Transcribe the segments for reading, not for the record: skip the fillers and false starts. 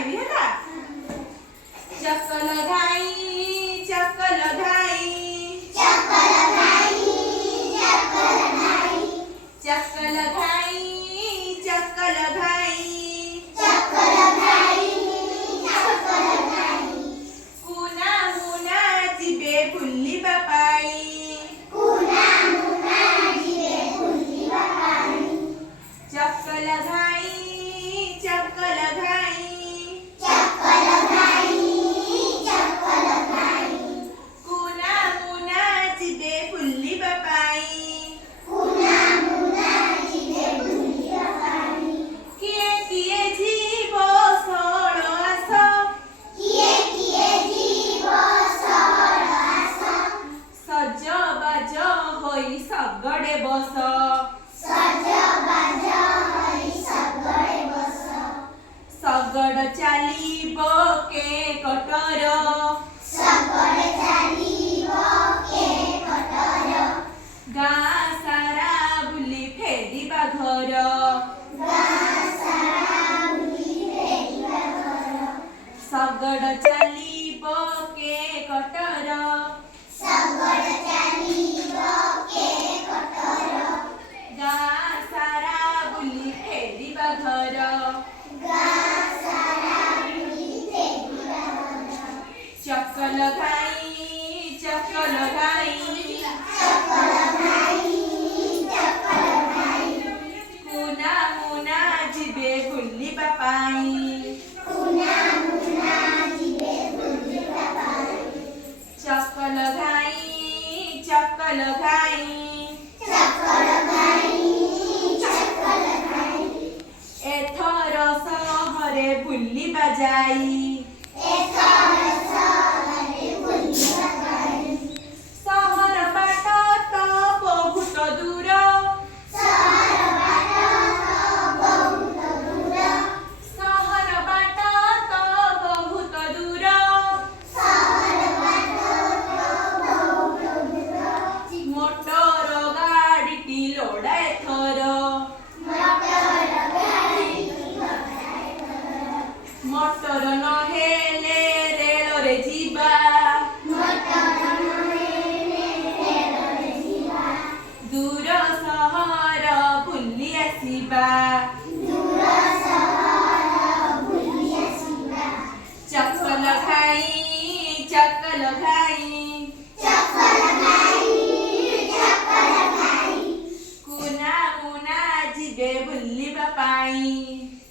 गाइबी है। चकल घाई चकल घाई चकल घाई चकल घाई चकल घाई चकल घाई चकल घाई चकल घाई कुना मुना जिबे बुलिबा पाई कुना मुना जिबे बुलिबा पाई चकल घाई चकल घाई चकल घाई चकल घाई कुना मुना जिबे बुलिबा पाई कुना मुना जिबे बुलिबा पाई किए जीव सळ आस किए जीव सळ आस सज बाज होई सगड़े बस सज बाज होई सगळे बस सगड़ चालीब के कटर सगळे चालीब के कटर गाँ सारा बुली फेरिबा घर गाँ सारा बुली फेरिबा घर सगड़ चालीब के कटर सगळे चालीब के कटर गाँ सारा बुली फेरिबा घर गाँ सारा बुली फेरिबा घर चकल घाई चकल घाई चकल घाई चकल घाई कुना मुना जिबे बुलिबा पाई कुना मुना जिबे बुलिबा पाई चकल घाई चकल घाई चकल घाई चकल घाई एथर सहरे बुलिबा जाई एथर सहरे बुलिबा जाई सहर बाट त बहुत दूर सहर बाट बहुत दूर सहर बाट त बहुत दूर सहर बाट बहुत दूर मोटर गाडीटी लोडा एथर मोटर गाड़ी मोटर नहेले रेलरे जिबा मोटर नहेले रेलरे जिबा दूर सहर बुली आसिबा दूर सहर बुली आसिबा चकल घाई चकल घाई चकल घाई चकल घाई कुना मुना जिबे बुलिबा पाई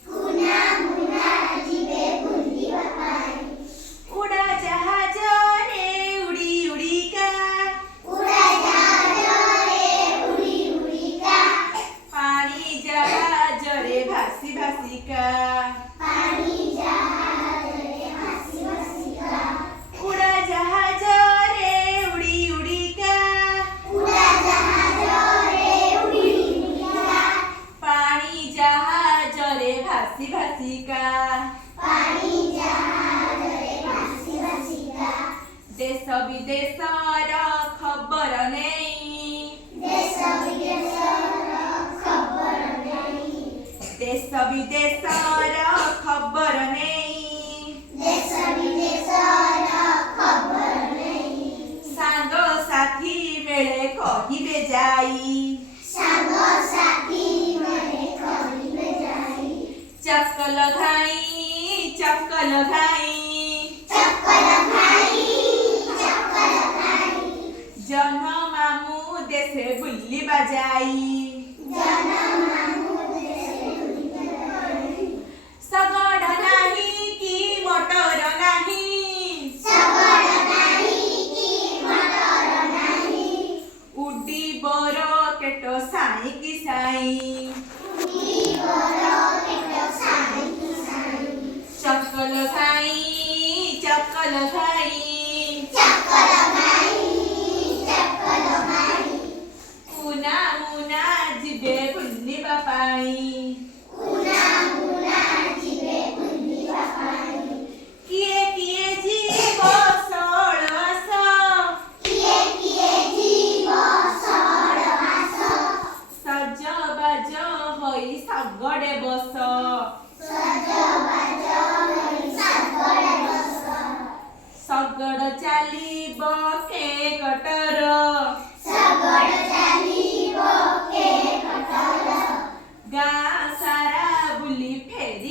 कुना मुना जिबे बुलिबा पाई उड़ा जहाज रे उड़ी उड़ी का उड़ा जहाज रे उड़ी उड़ी का पानी जहाज रे भासी भासी का पानी जहाज रे भासी भासी का उड़ा जहाज रे उड़ी उड़ी का उड़ा जहाज रे उड़ी उड़ी का पानी जहाज रे भासी भासी का पानी जहाज रे भासी भासी का देश विदेशर खबर नहीं देश विदेशर खबर नहीं देश विदेशर खबर नहीं देश विदेशर खबर नहीं सांग साथी मेले कहिबे जाई साग साथी मेरे कहिबे जाई चकल घाई चकल घाई चकल घाई चकल घाई जन मामू देशे बुलिबा जाई जनम मामू देशे बुलिबा जाई सगड़ नाही कि मोटर नाही सगळ नाही की मोटर नाही उडी बर केट साई कि साई उडी बरो केटो साई की साई चकल घाई चकल घाई चकल घाई चकल घाई कुना मुना जिबे बुलिबा पाई कुना मुना जिबे बुलिबा पाई किए जीव सळ आस किए जीव सळ आस सज बाज होई सगड़े बस सज बाज होई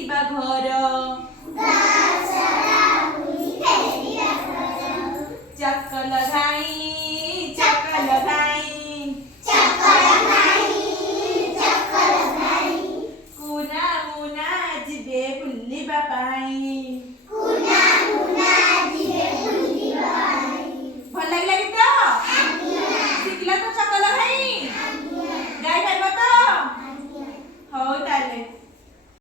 ଫେରିବା ଘର ଚକଲ ଘାଇ କୁନା ମୁନା ଯିବେ ବୁଲିବା ପାଇଁ